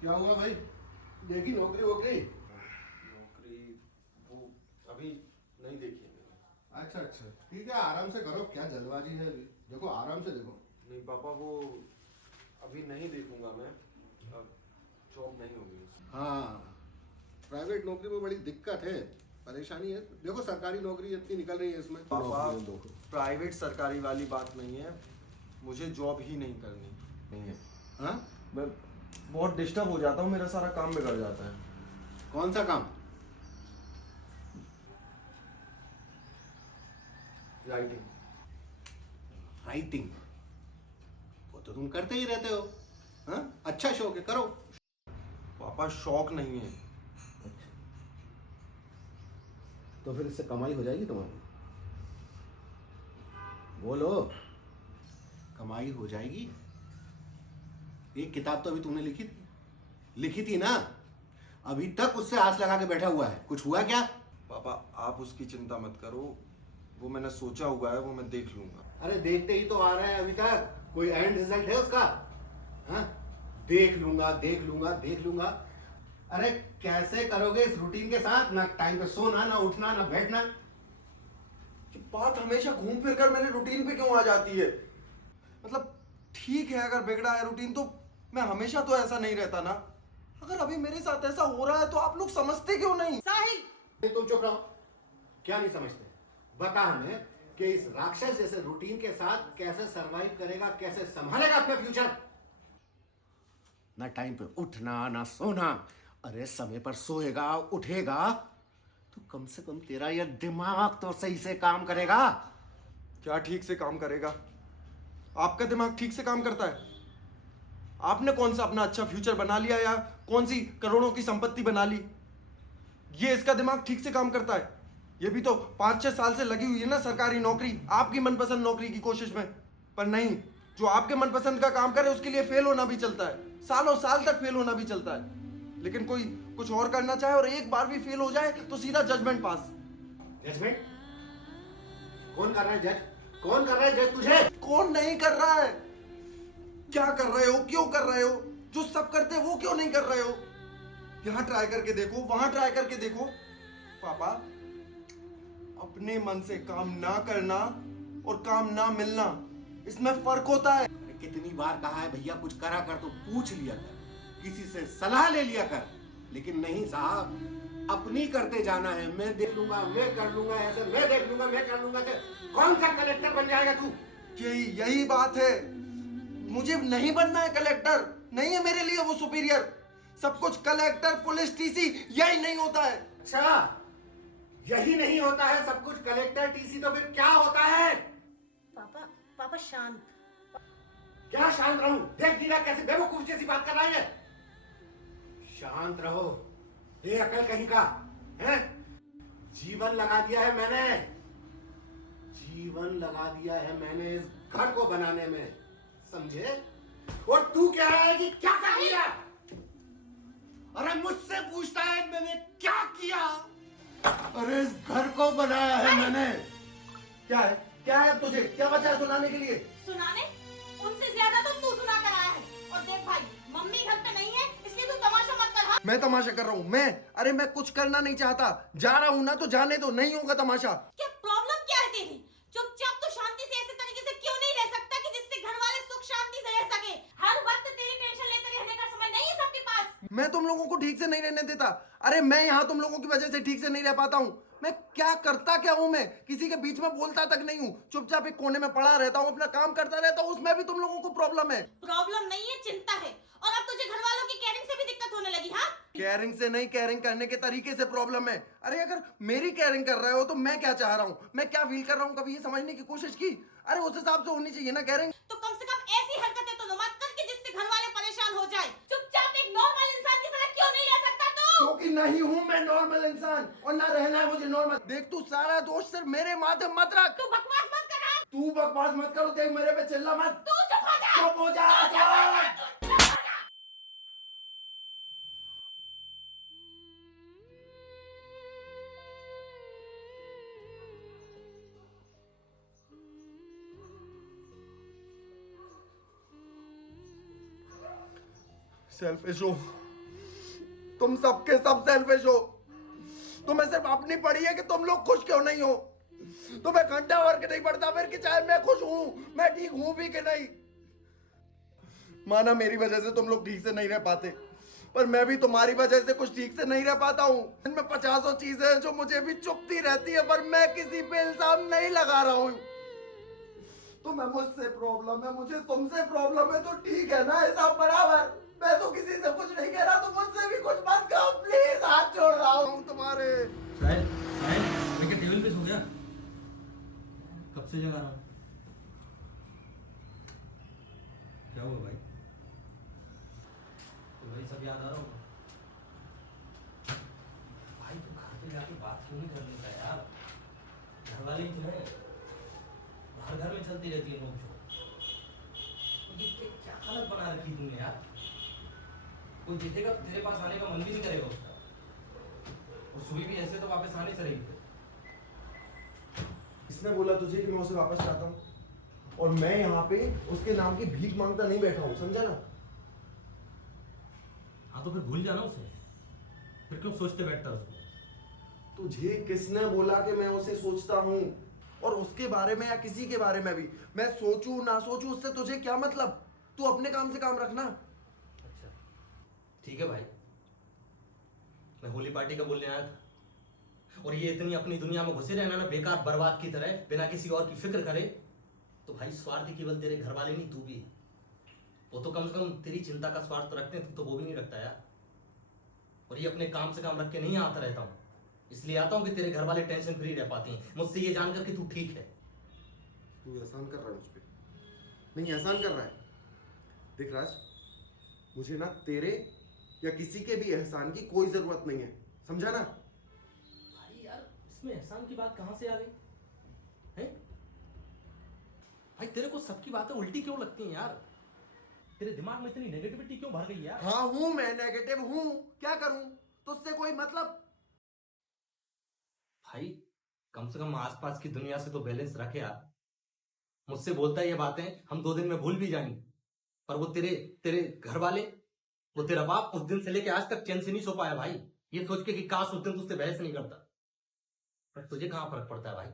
क्या हुआ भाई? देखी नौकरी वोकरी? नौकरी वो अभी नहीं देखी है मैंने। अच्छा अच्छा ठीक है, आराम से करो, क्या जल्दबाजी है अभी? देखो आराम से देखो। नहीं पापा, वो अभी नहीं देखूंगा मैं, अब जॉब नहीं होगी। हाँ, प्राइवेट नौकरी में बड़ी दिक्कत है, परेशानी है। देखो सरकारी नौकरी इतनी निकल रही है इसमें। पापा प्राइवेट सरकारी वाली बात नहीं है, मुझे जॉब ही नहीं करनी नहीं है। हाँ? मैं बहुत डिस्टर्ब हो जाता हूँ, मेरा सारा काम बिगड़ जाता है। कौन सा काम? राइटिंग। राइटिंग? वो तो तुम करते ही रहते हो। हाँ, अच्छा शौक है, करो। पापा शौक नहीं है। तो फिर इससे कमाई हो जाएगी तुम्हारी। बोलो, कमाई हो जाएगी। एक किताब तो अभी तुमने लिखी थी ना? अभी तक उससे आस लगा के बैठा हुआ है, कुछ हुआ क्या? पापा आप उसकी चिंता मत करो, वो मैंने सोचा हुआ है, वो मैं देख लूंगा। अरे देखते ही तो आ रहा है, अभी तक कोई एंड रिजल्ट है उसका? हाँ? देख लूंगा देख लूंगा देख लूंगा। अरे कैसे करोगे इस रूटीन के साथ? ना टाइम पे सोना, ना उठना, ना बैठना। ये बात हमेशा घूम फिर कर मेरे रूटीन पे क्यों आ जाती है? मतलब ठीक है, अगर बिगड़ा है रूटीन तो मैं हमेशा तो ऐसा नहीं रहता ना। अगर अभी मेरे साथ ऐसा हो रहा है तो आप लोग समझते क्यों नहीं? साहिल, तुम चुप रहो। क्या नहीं समझते? बता हमें कि इस राक्षस जैसे रूटीन के साथ कैसे सरवाइव करेगा, कैसे संभालेगा अपना फ्यूचर? ना टाइम पे उठना, ना सोना। अरे समय पर सोएगा, उठेगा तो कम से कम तेरा यह दिमाग तो सही से काम करेगा। क्या ठीक से काम करेगा? आपका दिमाग ठीक से काम करता है? आपने कौन सा अपना अच्छा फ्यूचर बना लिया या कौन सी करोड़ों की संपत्ति बना ली? ये इसका दिमाग ठीक से काम करता है? ये भी तो 5-6 साल से लगी हुई है ना सरकारी नौकरी, आपकी मनपसंद नौकरी की कोशिश में। पर नहीं, जो आपके मनपसंद का काम करे उसके लिए फेल होना भी चलता है, सालों साल तक फेल होना भी चलता है। लेकिन कोई कुछ और करना चाहे और एक बार भी फेल हो जाए तो सीधा जजमेंट पास। जजमेंट? कौन कर रहा है जज? कौन कर रहा है जज तुझे? कौन नहीं कर रहा है? क्या कर रहे हो, क्यों कर रहे हो? जो सब करते हैं वो क्यों नहीं कर रहे हो? यहां ट्राई करके देखो, वहां ट्राई करके देखो। पापा, अपने मन से काम ना करना और काम ना मिलना, इसमें फर्क होता है। कितनी बार कहा है भैया, कुछ करा कर तो पूछ लिया कर, किसी से सलाह ले लिया कर। लेकिन नहीं साहब, अपनी करते जाना है। मैं देख लूंगा, मैं कर लूंगा, ऐसे मैं देख लूंगा, मैं कर लूंगा। कौन सा कलेक्टर बन जाएगा तू? यही बात है, मुझे नहीं बनना है कलेक्टर, नहीं है मेरे लिए वो सुपीरियर। सब कुछ कलेक्टर, पुलिस, टीसी, यही नहीं होता है। अच्छा, यही नहीं होता है सब कुछ कलेक्टर, टीसी, तो फिर क्या होता है? पापा पापा शांत। क्या शांत रहूं? देख लीला कैसे बेवकूफ जैसी बात कर रहा है। शांत रहो, ये अकल कहीं का है? जीवन लगा दिया है मैंने, जीवन लगा दिया है मैंने इस घर को बनाने में, समझे? और तू कह रहा है कि क्या कर लिया? अरे मुझसे पूछता है मैंने क्या किया? अरे इस घर को बनाया है मैंने। क्या है तुझे? क्या बचा है सुनाने के लिए? सुनाने? उनसे ज्यादा तो तू सुना कर आया है। और देख भाई, मम्मी घर पे नहीं है, इसलिए तू तमाशा मत कर। हाँ? मैं तमाशा कर रहा हूँ? अरे मैं कुछ करना नहीं चाहता, जा रहा हूँ ना तो जाने दो, नहीं होगा तमाशा। क्या प्रॉब्लम क्या है तेरी? चुपचाप तो शांति से ऐसे तरीके से क्यों नहीं रह सकता कि जिससे घर वाले सुख शांति से रह सके? हर वक्त तेरी टेंशन लेते रहने का समय नहीं है सबके पास। मैं तुम लोगों को ठीक से नहीं रहने देता। अरे मैं यहाँ तुम लोगों की वजह से ठीक से नहीं रह पाता हूँ। मैं क्या करता क्या हूँ? मैं किसी के बीच में बोलता तक नहीं हूँ, चुपचाप एक कोने में पड़ा रहता हूँ, अपना काम करता रहता हूँ। उसमें भी तुम लोगों को प्रॉब्लम है। प्रॉब्लम नहीं है, चिंता है। और अब तुझे घर वालों की केयरिंग से भी दिक्कत होने लगी। हाँ, केयरिंग से नहीं, केयरिंग करने के तरीके से प्रॉब्लम है। अरे अगर मेरी केयरिंग कर रहे हो तो मैं क्या चाह रहा हूँ, मैं क्या फील कर रहा हूँ, कभी ये समझने की कोशिश की? अरे उस हिसाब से होनी चाहिए ना केयरिंग। तो कम से कम ऐसी हरकतें तो मत कर कि जिससे घर वाले परेशान हो जाए। चुपचाप एक नॉर्मल इंसान की तरह क्यों नहीं रह सकता तू? क्योंकि नहीं हूँ मैं नॉर्मल इंसान, और ना रहना है मुझे नॉर्मल। देख तू सारा दोष सिर्फ मेरे माथे मत रख। तू बकवास मत कर। हाँ? तू बकवास मत करो, देख मेरे पे चिल्ला मत। तू चुप हो जा। चुप हो जा। तू चुप हो जा। तू चुप हो जा। सेल्फिश हो तुम, सबके सब सेल्फिश हो। तुम्हें सिर्फ अपनी पड़ी है कि तुम लोग खुश क्यों नहीं हो। तुम्हें घंटा वर्क नहीं पड़ता फिर कि चाहे मैं खुश हूं, मैं ठीक हूं भी कि नहीं। माना मेरी वजह से तुम लोग ठीक से नहीं रह पाते, पर मैं भी तुम्हारी वजह से कुछ ठीक से नहीं रह पाता हूं। इनमें 50 चीजें हैं जो मुझे भी चुभती रहती है, पर मैं किसी पे इल्जाम नहीं लगा रहा हूं। तुम्हें मुझसे प्रॉब्लम है, मुझे तुमसे प्रॉब्लम है, तो ठीक है ना, हिसाब बराबर। मैं तो किसी से कुछ नहीं कह रहा, तो मुझसे भी कुछ मत कहो प्लीज, हाथ जोड़ रहा हूँ तुम्हारे। साहिल, मैं क्या टेबल पे सो गया? कब से जगा रहा हूँ? क्या हुआ भाई? तो वही सब याद आ रहा होगा। भाई तू घर पे जाके बात क्यों नहीं कर लेता यार? घर वाले ही तो हैं, घर घर में चलती रहती है नोक झोंक। तो देख के क्या हालत बना रखी तूने यार? कोई देखेगा तो तेरे पास आने का मन भी नहीं करेगा उसका। और सुबह भी ऐसे तो वापस आने से रही थे। इसने बोला तुझे कि मैं उसे वापस चाहता हूँ, और मैं यहाँ पे उसके नाम की भीख मांगता नहीं बैठा हूँ, समझा ना? हाँ तो फिर भूल जाना उसे, फिर क्यों सोचते बैठता उसको? तुझे किसने बोला कि मैं उसे सोचता हूँ? और उसके बारे में या किसी के बारे में भी मैं सोचूं ना सोचूं, उससे तुझे क्या मतलब? तू अपने काम से काम रखना। अच्छा ठीक है भाई, मैं होली पार्टी का बोलने आया था। और ये इतनी अपनी दुनिया में घुसे रहना ना, बेकार बर्बाद की तरह, बिना किसी और की फिक्र करे, तो भाई स्वार्थी केवल तेरे घर वाले नहीं, तू भी है। वो तो कम से कम तेरी चिंता का स्वार्थ रखते हैं, तू तो वो भी नहीं रखता यार। और ये अपने काम से काम रख के नहीं आता रहता हूँ, इसलिए आता हूँ कि तेरे घर वाले टेंशन फ्री रह पाते हैं मुझसे ये जानकर कि तू ठीक है। तू एहसान कर रहा है मुझ पे? नहीं एहसान कर रहा है। देख राज, मुझे ना तेरे या किसी के भी एहसान की कोई जरूरत नहीं है, समझा ना? भाई यार इसमें एहसान की बात कहां से आ गई है? भाई तेरे को सबकी बातें उल्टी क्यों लगती हैं यार? तेरे दिमाग में इतनी नेगेटिविटी क्यों भर गई यार? हाँ हूं, मैं नेगेटिव हूं, क्या करूं? तुझसे कोई मतलब? भाई कम से कम आसपास की दुनिया से तो बैलेंस रखे यार। मुझसे बोलता है ये बातें, हम 2 दिन में भूल भी जाएंगे, पर वो तेरे तेरे घर वाले, वो तेरा बाप उस दिन से लेके आज तक चैन से नहीं सो पाया भाई, ये सोच के कि काश उस दिन तुझसे बहस नहीं करता। पर तुझे कहां फर्क पड़ता है भाई?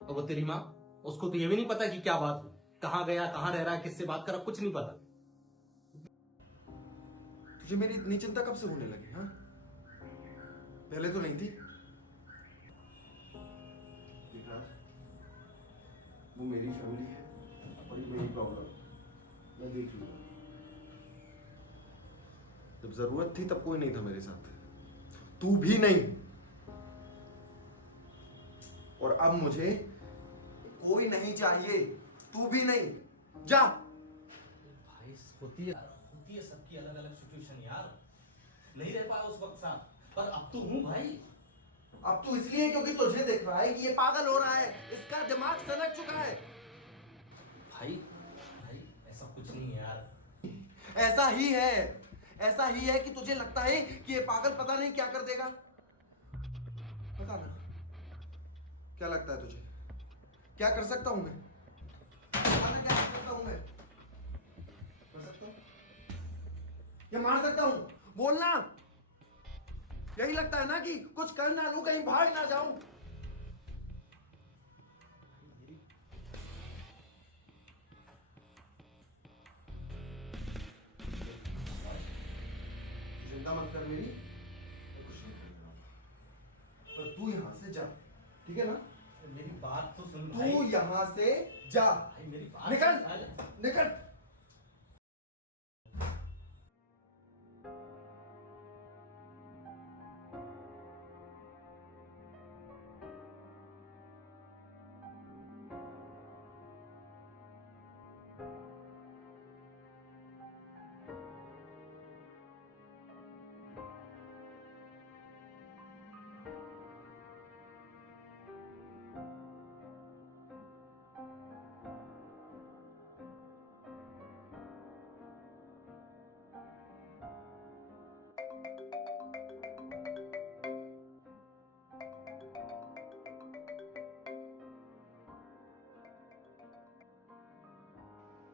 और वो तेरी माँ, उसको तो ये भी नहीं पता कि क्या बात हुई, कहां गया, कहां रह रहा है, किससे बात कर रहा, कुछ नहीं पता। तुझे मेरी इतनी चिंता कब से होने लगी? हाँ, पहले तो नहीं थी। देख राज, वो मेरी फैमिली है और ये मेरी प्रॉब्लम, मैं देख लूंगा। जब जरूरत थी तब कोई नहीं था मेरे साथ, तू भी नहीं। और अब मुझे कोई नहीं चाहिए, तू भी नहीं। जा। भाई होती है सबकी अलग अलग सिचुएशन यार, नहीं रह पाया उस वक्त साथ, पर अब तो हूं भाई। अब तू इसलिए क्योंकि तुझे दिख रहा है कि ये पागल हो रहा है, इसका दिमाग सनक चुका है। भाई भाई ऐसा कुछ नहीं है यार। ऐसा ही है, ऐसा ही है कि तुझे लगता है कि ये पागल पता नहीं क्या कर देगा। पता ना क्या लगता है तुझे, क्या कर सकता हूं मैं? पता क्या हूं मैं? कर सकता हूं या मार सकता हूं? बोलना। यही लगता है ना कि कुछ कर ना लूं, कहीं भाग ना जाऊं। चिंता मत कर मेरी, मैं कुछ नहीं करने वाला। पर तू यहां से जा, ठीक है ना? मेरी बात तो सुन तू भाई। यहां से जा। भाई मेरी बात निकल, सुन साहिल। निकल।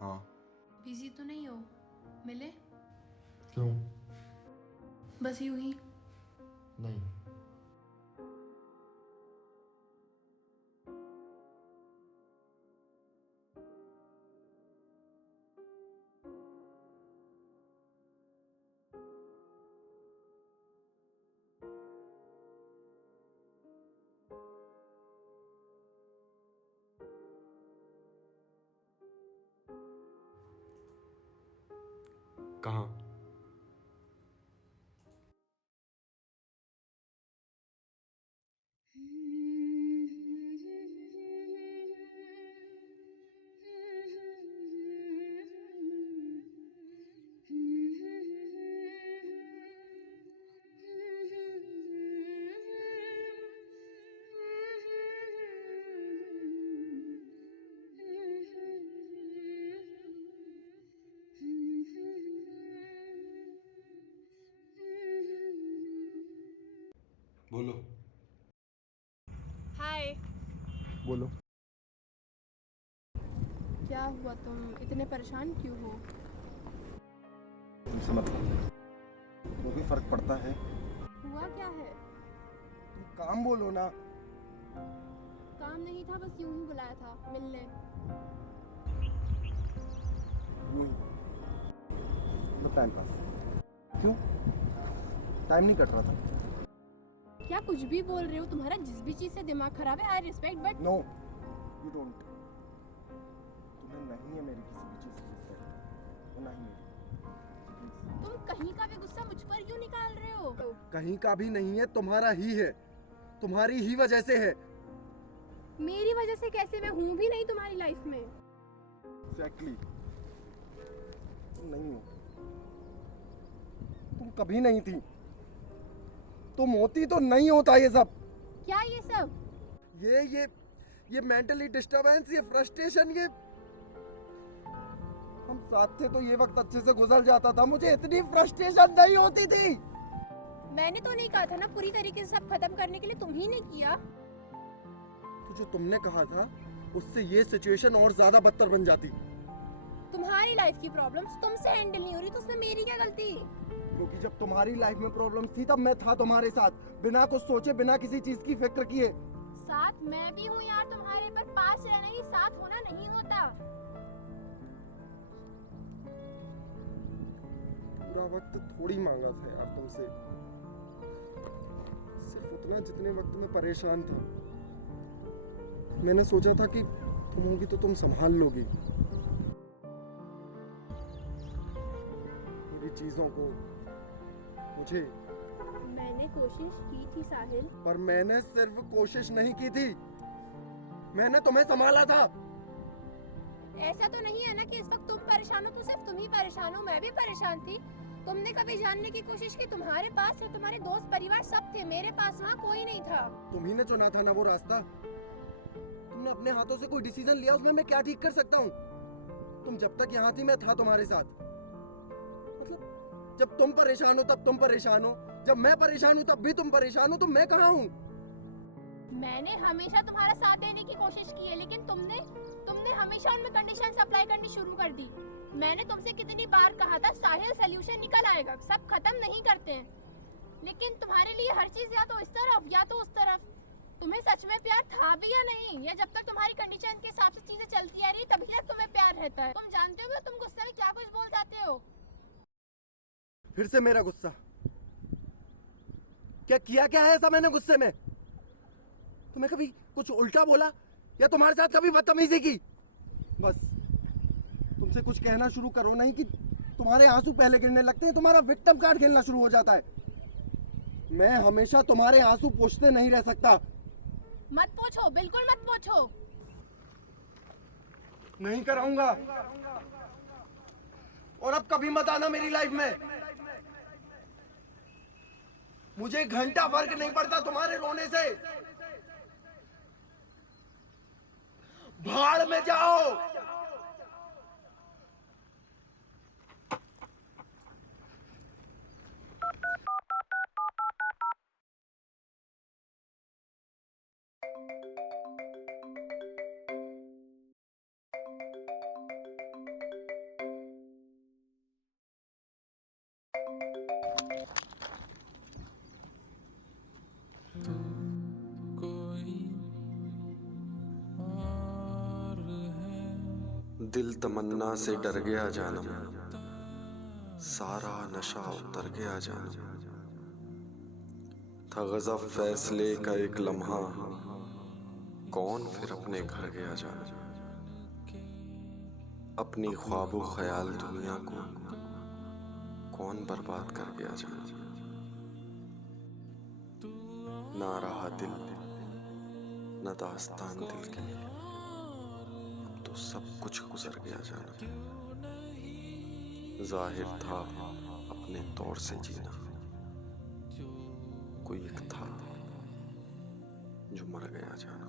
हाँ। बिजी तो नहीं हो? मिले? क्यों? बस यूं ही। नहीं। कहाँ? बोलो। हाय। बोलो। क्या हुआ, तुम इतने परेशान क्यों हो? तुमसे मतलब तो भी फर्क पड़ता है। हुआ क्या है? तुम काम बोलो ना। काम नहीं था, बस यूं ही बुलाया था मिलने। यूं ही मतलब टाइम पास। क्यों? टाइम नहीं कट रहा था? क्या कुछ भी बोल रहे हो? तुम्हारा जिस भी चीज से दिमाग खराब है, I respect, but no you don't. तुम्हें नहीं है मेरी किसी भी चीज की रिस्पेक्ट, वो नहीं मेरी। तुम कहीं का भी गुस्सा मुझ पर क्यों निकाल रहे हो? कहीं का भी नहीं है, तुम्हारा ही है। तुम्हारी ही वजह से है। मेरी वजह से कैसे? मैं हूं भी नहीं तुम्हारी लाइफ में। एग्जैक्टली तुम नहीं हो। तुम कभी नहीं थी। तुम होती तो नहीं होता ये सब। क्या ये सब? ये मेंटली डिस्टरबेंस, ये फ्रस्ट्रेशन, ये हम साथ थे तो ये वक्त अच्छे से गुजर जाता था। मुझे इतनी फ्रस्ट्रेशन नहीं होती थी। मैंने तो नहीं कहा था ना पूरी तरीके से सब खत्म करने के लिए, तुम ही ने किया। तो जो तुमने कहा था उससे ये सिचुएशन और ज्यादा बदतर बन जाती। तुम्हारी लाइफ की प्रॉब्लम्स तुमसे हैंडल नहीं हो रही तो उसमें मेरी क्या गलती? क्योंकि जब तुम्हारी लाइफ में प्रॉब्लम्स थी तब मैं था तुम्हारे साथ, बिना कुछ सोचे, बिना किसी चीज की फिक्र किए। साथ मैं भी हूँ यार तुम्हारे, पर पास रहना ही साथ होना नहीं होता। पूरा वक्त थोड़ी मांगा था यार तुमसे, सिर्फ उतना जितने वक्त में परेशान था। मैंने सोचा था कि तुम होगी तो तुम संभाल लोगी मेरी चीजों को, मुझे। मैंने कोशिश की थी साहिल। पर मैंने सिर्फ कोशिश नहीं की थी, मैंने तुम्हें संभाला था। ऐसा तो नहीं है ना कि इस वक्त तुम परेशान हो तो सिर्फ तुम ही परेशान हो, मैं भी परेशान थी। तुमने कभी जानने की कोशिश की तुम्हारे पास या तुम्हारे दोस्त परिवार सब थे, मेरे पास वहाँ कोई नहीं था। तुम्ही ने चुना था ना वो रास्ता। तुमने अपने हाथों से कोई डिसीजन लिया, उसमें मैं क्या ठीक कर सकता हूँ? तुम जब तक यहाँ थी मैं था तुम्हारे साथ। मतलब जब तुम परेशान हो तब तुम परेशान हो, जब मैं परेशान हूँ तब भी तुम परेशान हो, तो मैं कहाँ हूँ? मैंने हमेशा तुम्हारा साथ देने की कोशिश की है, लेकिन तुमने हमेशा उनमें कंडीशन अप्लाई करनी शुरू कर दी। मैंने तुमसे कितनी बार कहा था साहिल, सोल्यूशन निकल आएगा, सब खत्म नहीं करते हैं, लेकिन तुम्हारे लिए हर चीज या तो इस तरफ या तो उस तरफ। तुम्हें सच में प्यार था भी या नहीं, या जब तक तुम्हारी कंडीशन के हिसाब से चीजें चलती आ रही तभी तक तुम्हें प्यार रहता है? तुम जानते हो कि तुम गुस्से में क्या कुछ बोल जाते हो। फिर से मेरा गुस्सा? क्या किया क्या है ऐसा मैंने गुस्से में? तुम्हें कभी कुछ उल्टा बोला या तुम्हारे साथ कभी बदतमीजी की? बस तुमसे कुछ कहना शुरू करो नहीं कि तुम्हारे आंसू पहले गिरने लगते हैं, तुम्हारा विक्टिम कार्ड खेलना शुरू हो जाता है। मैं हमेशा तुम्हारे आंसू पोंछते नहीं रह सकता। मत पूछो, बिल्कुल मत पूछो। नहीं कराऊंगा, और अब कभी मत आना मेरी लाइफ में। मुझे घंटा फर्क नहीं पड़ता तुम्हारे रोने से। भाड़ में जाओ। दिल तमन्ना से डर गया जानम, सारा नशा उतर गया जानम। था गज़ब फैसले का एक लम्हा, कौन फिर अपने घर गया जानम। अपनी ख्वाबो ख्याल दुनिया को कौन बर्बाद कर गया जानम। ना रहा दिल न दास्तान दिल की, तो सब कुछ गुजर गया जाना। जाहिर था अपने तौर से जीना, कोई एक था जो मर गया जाना।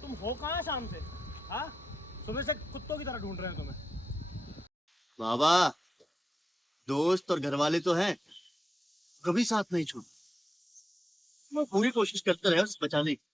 तुम हो कहाँ शाम से? हाँ, सुबह से कुत्तों की तरह ढूंढ रहे हैं तुम्हें। बाबा, दोस्त और घरवाले तो हैं, कभी साथ नहीं छोड़। मैं पूरी कोशिश करता रहा उसे बचाने की,